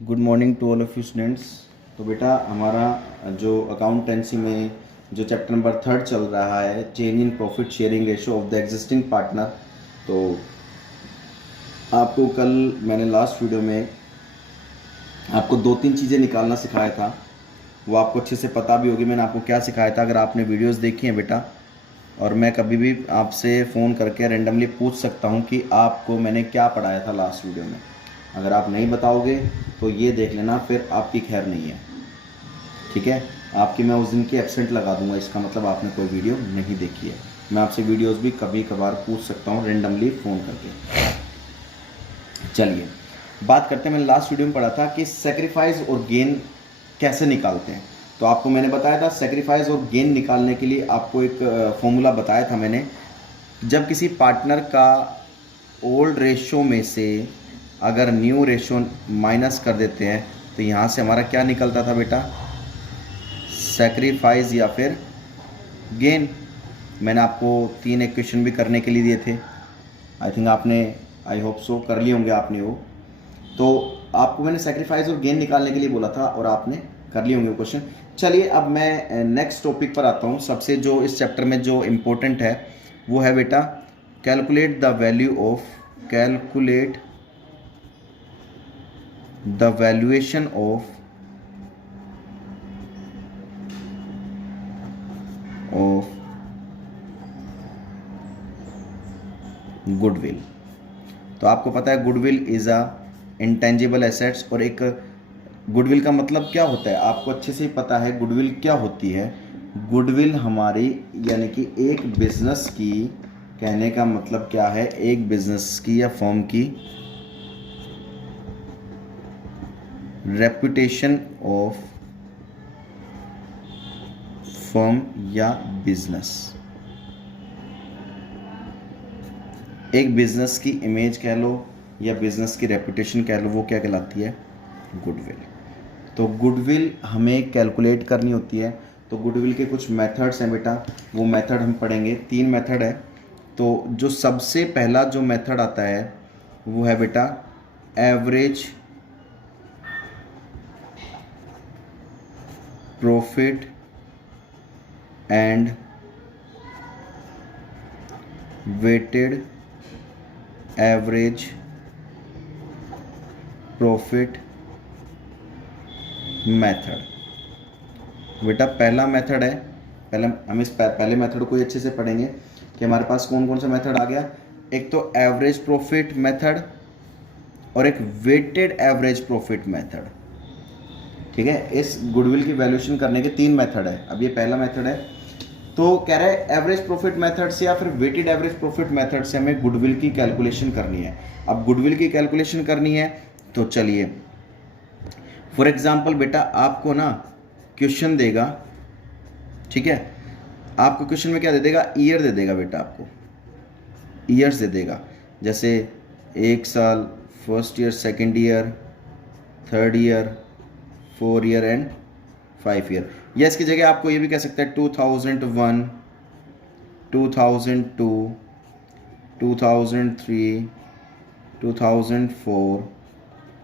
Good morning to all of you students. तो बेटा हमारा जो अकाउंटेंसी में जो चैप्टर नंबर 3 चल रहा है, change in profit sharing ratio of the existing partner. तो आपको कल मैंने लास्ट वीडियो में आपको 2-3 चीज़ें निकालना सिखाया था, वो आपको अच्छे से पता भी होगी मैंने आपको क्या सिखाया था। अगर आपने वीडियोस देखी हैं बेटा, और मैं कभी भी आपसे फ़ोन करके रेंडमली पूछ सकता हूं कि आपको मैंने क्या पढ़ाया था लास्ट वीडियो में। अगर आप नहीं बताओगे तो ये देख लेना, फिर आपकी खैर नहीं है, ठीक है। आपकी मैं उस दिन की एब्सेंट लगा दूंगा, इसका मतलब आपने कोई वीडियो नहीं देखी है। मैं आपसे वीडियोस भी कभी कभार पूछ सकता हूँ रेंडमली फ़ोन करके। चलिए बात करते हैं। मैंने लास्ट वीडियो में पढ़ा था कि सेक्रीफाइस और गेन कैसे निकालते हैं। तो आपको मैंने बताया था सेक्रीफाइस और गेन निकालने के लिए आपको एक फॉर्मूला बताया था मैंने। जब किसी पार्टनर का ओल्ड रेशो में से अगर न्यू रेशो माइनस कर देते हैं तो यहाँ से हमारा क्या निकलता था बेटा, सेक्रीफाइस या फिर गेन। मैंने आपको 3 इक्वेशन भी करने के लिए दिए थे, आई थिंक आपने, आई होप सो कर लिए होंगे आपने वो। तो आपको मैंने सेक्रीफाइस और गेन निकालने के लिए बोला था और आपने कर लिए होंगे क्वेश्चन। चलिए अब मैं नेक्स्ट टॉपिक पर आता हूँ। सबसे जो इस चैप्टर में जो इम्पोर्टेंट है वो है बेटा calculate the valuation of goodwill. तो आपको पता है goodwill is a intangible assets, और एक गुडविल का मतलब क्या होता है आपको अच्छे से ही पता है। गुडविल क्या होती है? गुडविल हमारी यानी कि एक बिजनेस की, कहने का मतलब क्या है, एक बिजनेस की या फर्म की रेपुटेशन ऑफ फर्म या बिजनेस, एक बिजनेस की इमेज कह लो या बिजनेस की रेपुटेशन कह लो, वो क्या कहलाती है? गुडविल। तो गुडविल हमें कैलकुलेट करनी होती है। तो गुडविल के कुछ मेथड्स हैं बेटा, वो मेथड हम पढ़ेंगे। 3 मेथड है। तो जो सबसे पहला जो मेथड आता है वो है बेटा average profit and weighted average profit method. बेटा पहला मेथड है, पहले हम इस पहले मेथड को अच्छे से पढ़ेंगे कि हमारे पास कौन कौन सा मेथड आ गया। एक तो एवरेज प्रॉफिट मेथड और एक वेटेड एवरेज प्रॉफिट मेथड, ठीक है। इस गुडविल की वैल्यूएशन करने के 3 मेथड है। अब ये पहला मेथड है, तो कह रहा है एवरेज प्रॉफिट मेथड से या फिर वेटेड एवरेज प्रॉफिट मेथड से हमें गुडविल की कैलकुलेशन करनी है। अब गुडविल की कैलकुलेशन करनी है तो चलिए, फॉर एग्जांपल बेटा आपको ना क्वेश्चन देगा, ठीक है। आपको क्वेश्चन में क्या दे देगा? ईयर दे देगा बेटा, आपको ईयर्स दे देगा। जैसे 1 साल, first year, second year, third year, 4 year and 5 year. या इसकी जगह आपको ये भी कह सकते हैं 2001, 2002, 2003, 2004,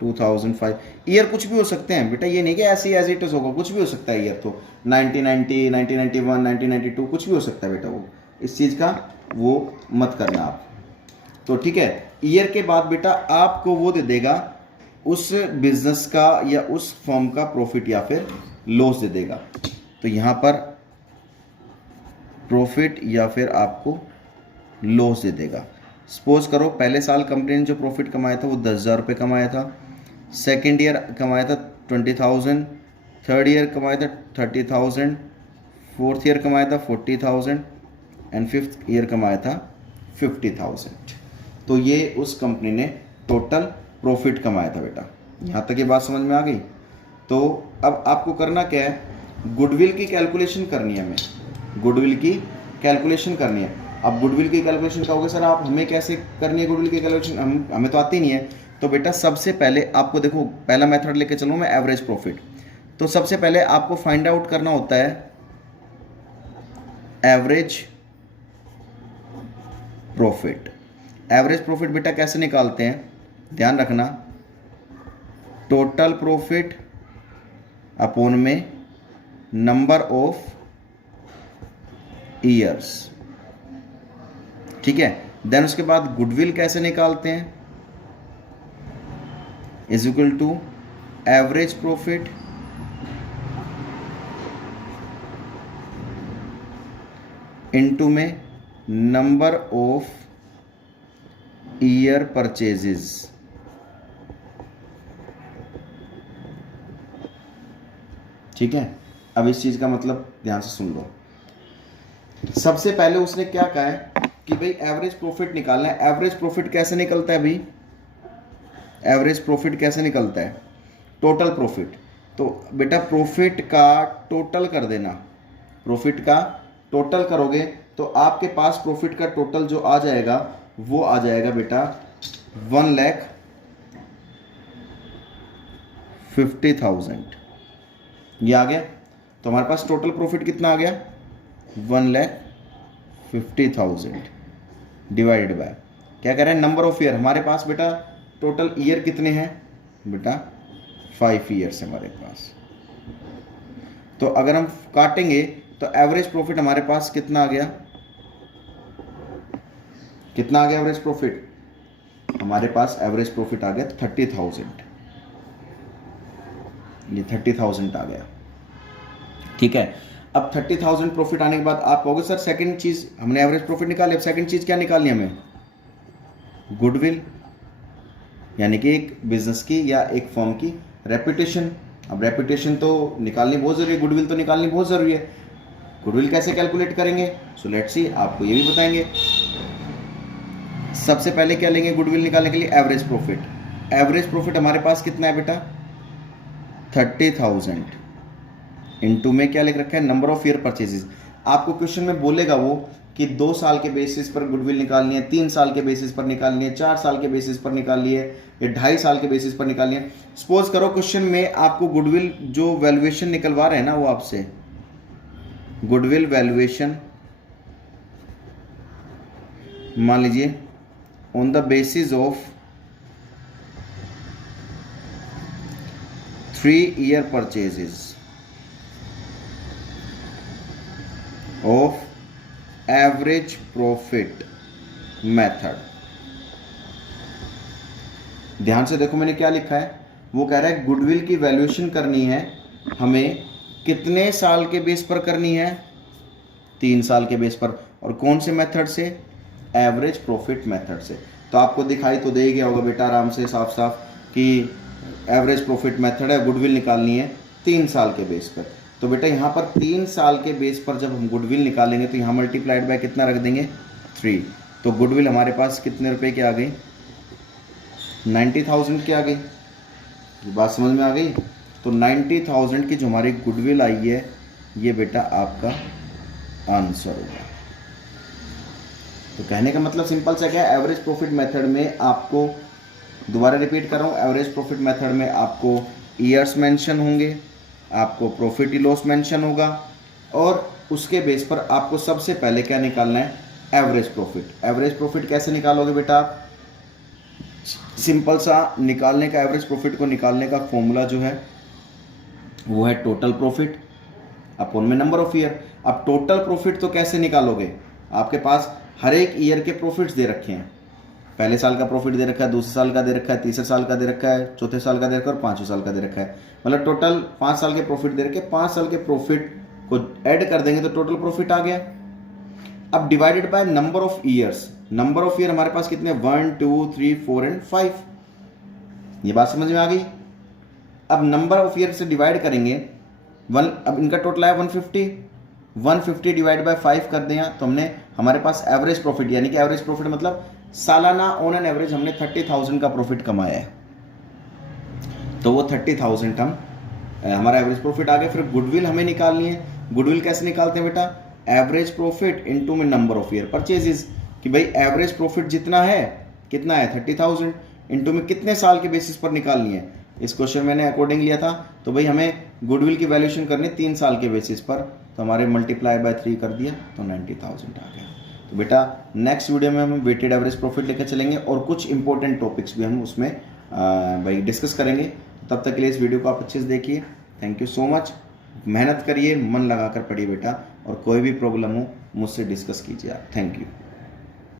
2005। ईयर कुछ भी हो सकते हैं बेटा, ये नहीं कि ऐसे ही एज इट इज होगा, कुछ भी हो सकता है। ईयर तो 1990, 1991, 1992 कुछ भी हो सकता है बेटा। वो इस चीज़ का वो मत करना आप, तो ठीक है। ईयर के बाद बेटा आपको वो दे देगा उस बिजनेस का या उस फर्म का प्रॉफिट या फिर लॉस दे देगा। तो यहाँ पर प्रॉफिट या फिर आपको लॉस दे देगा। सपोज करो पहले साल कंपनी ने जो प्रॉफिट कमाया था वो 10,000 रुपये कमाया था, सेकेंड ईयर कमाया था 20,000, थर्ड ईयर कमाया था 30,000, फोर्थ ईयर कमाया था 40,000 एंड फिफ्थ ईयर कमाया था 50,000। तो ये उस कंपनी ने टोटल प्रॉफिट कमाया था बेटा। यहाँ तक ये बात समझ में आ गई? तो अब आपको करना क्या है, गुडविल की कैलकुलेशन करनी है। हमें गुडविल की कैलकुलेशन करनी है। अब गुडविल की कैलकुलेशन कहोगे सर आप हमें कैसे करनी है गुडविल की कैलकुलेशन, हमें तो आती नहीं है। तो बेटा सबसे पहले आपको देखो, पहला मेथड लेके चलूँ मैं, एवरेज प्रॉफिट। तो सबसे पहले आपको फाइंड आउट करना होता है एवरेज प्रॉफिट। एवरेज प्रॉफिट बेटा कैसे निकालते हैं, ध्यान रखना। टोटल प्रॉफिट अपॉन में नंबर ऑफ ईयर्स, ठीक है। देन उसके बाद गुडविल कैसे निकालते हैं, is equal to average profit into में नंबर ऑफ ईयर परचेजेस। ठीक है, अब इस चीज का मतलब ध्यान से सुन लो। सबसे पहले उसने क्या कहा है कि भाई एवरेज प्रॉफिट निकालना है। एवरेज प्रॉफिट कैसे निकलता है भाई, एवरेज प्रॉफिट कैसे निकलता है, टोटल प्रॉफिट। तो बेटा प्रॉफिट का टोटल कर देना, प्रॉफिट का टोटल करोगे तो आपके पास प्रॉफिट का टोटल जो आ जाएगा वो आ जाएगा बेटा 1,50,000। ये आ गया। तो हमारे पास टोटल प्रॉफिट कितना आ गया, 1,50,000 डिवाइडेड बाय क्या कह रहे हैं, नंबर ऑफ ईयर। हमारे पास बेटा टोटल ईयर कितने हैं बेटा, 5 ईयर्स हमारे पास। तो अगर हम काटेंगे तो एवरेज प्रॉफिट हमारे पास कितना आ गया, कितना आ गया एवरेज प्रॉफिट, हमारे पास एवरेज प्रॉफिट आ गया 30,000। ये 30,000 आ गया, ठीक है। अब 30,000 प्रॉफिट आने के बाद आप कहोगे सर सेकंड चीज, हमने एवरेज प्रॉफिट निकाली, अब सेकंड चीज क्या निकालनी हमें, गुडविल, यानी कि एक बिजनेस की या एक फर्म की रेपुटेशन। अब रेपुटेशन तो निकालनी बहुत जरूरी है, गुडविल तो निकालनी बहुत जरूरी है। गुडविल कैसे कैलकुलेट करेंगे, सो लेट्स सी, आपको ये भी बताएंगे। सबसे पहले क्या लेंगे गुडविल निकालने के लिए, एवरेज प्रॉफिट। एवरेज प्रॉफिट हमारे पास कितना है बेटा 30,000 इनटू में क्या लिख रखा है, नंबर ऑफ ईयर परचेजेस। आपको क्वेश्चन में बोलेगा वो कि 2 साल के बेसिस पर गुडविल निकालनी है, 3 साल के बेसिस पर निकालनी है, 4 साल के बेसिस पर निकालनी है, या 2.5 साल के बेसिस पर निकालनी है। सपोज करो क्वेश्चन में आपको गुडविल जो वैल्यूएशन निकलवा रहे हैं ना वो आपसे गुडविल वैल्यूएशन मान लीजिए on the basis of 3 year purchases of average profit method. ध्यान से देखो मैंने क्या लिखा है, वो कह रहा है गुडविल की वैल्यूएशन करनी है हमें कितने साल के बेस पर करनी है, 3 साल के बेस पर। और कौन से मेथड से, एवरेज प्रॉफिट मेथड से। तो आपको दिखाई तो दे गया होगा बेटा आराम से साफ साफ कि एवरेज प्रॉफिट मेथड है, गुडविल निकालनी है 3 साल के बेस पर। तो बेटा यहाँ पर 3 साल के बेस पर जब हम गुडविल निकालेंगे तो यहाँ मल्टीप्लाइड बाय कितना रख देंगे 3। तो गुडविल हमारे पास कितने रुपए की आ गई, 90,000 की आ गई। ये बात समझ में आ गई। तो 90,000 की जो हमारी गुडविल आई है ये बेटा आपका आंसर होगा। तो कहने का मतलब सिंपल सा क्या है, एवरेज प्रॉफिट मेथड में आपको, दोबारा रिपीट कर रहा हूँ, एवरेज प्रॉफिट मेथड में आपको ईयर्स मेंशन होंगे, आपको प्रॉफिट ही लॉस मेंशन होगा, और उसके बेस पर आपको सबसे पहले क्या निकालना है, एवरेज प्रॉफिट। एवरेज प्रॉफिट कैसे निकालोगे बेटा आप, सिंपल सा निकालने का, एवरेज प्रॉफिट को निकालने का फॉर्मूला जो है वो है टोटल प्रॉफिट अपॉन में नंबर ऑफ ईयर। अब टोटल प्रॉफिट तो कैसे निकालोगे, आपके पास हर एक ईयर के प्रॉफिट्स दे रखे हैं, पहले साल का प्रॉफिट दे रखा है, दूसरे साल का दे रखा है, तीसरे साल का दे रखा है, चौथे साल का दे रखा है और 5वें साल का दे रखा है। मतलब टोटल 5 साल के प्रॉफिट दे रखे, 5 साल के प्रॉफिट को ऐड कर देंगे तो टोटल प्रॉफिट आ गया। अब divided by number of years, number of year हमारे पास कितने, 1 2 3 4 एंड 5। ये बात समझ में आ गई। अब नंबर ऑफ ईयर से डिवाइड करेंगे, अब इनका टोटल आया 150, 150 डिवाइड बाय 5 कर दें तो हमने, हमारे पास एवरेज प्रॉफिट, यानी कि एवरेज प्रॉफिट मतलब सालाना ऑन एन एवरेज हमने 30,000 का प्रॉफिट कमाया है। तो वो 30,000 हम, हमारा एवरेज प्रॉफिट आ गया। फिर गुडविल हमें निकालनी है। गुडविल कैसे निकालते हैं बेटा, एवरेज प्रॉफिट इनटू में नंबर ऑफ ईयर परचेजेस, कि भाई एवरेज प्रॉफिट जितना है, कितना है 30,000, इनटू में कितने साल के बेसिस पर निकालनी है। इस क्वेश्चन मैंने अकॉर्डिंग लिया था, तो भाई हमें गुडविल की वैल्यूएशन करनी 3 साल के बेसिस पर, तो हमारे मल्टीप्लाई बाय 3 कर दिया तो 90,000 आ गया। तो बेटा नेक्स्ट वीडियो में हम वेटेड एवरेज प्रॉफिट लेकर चलेंगे और कुछ इंपॉर्टेंट टॉपिक्स भी हम उसमें भाई डिस्कस करेंगे, तब तक के लिए इस वीडियो को आप अच्छे से देखिए। Thank you so much. मेहनत करिए, मन लगा कर पढ़िए बेटा, और कोई भी प्रॉब्लम हो मुझसे डिस्कस कीजिए आप। Thank you.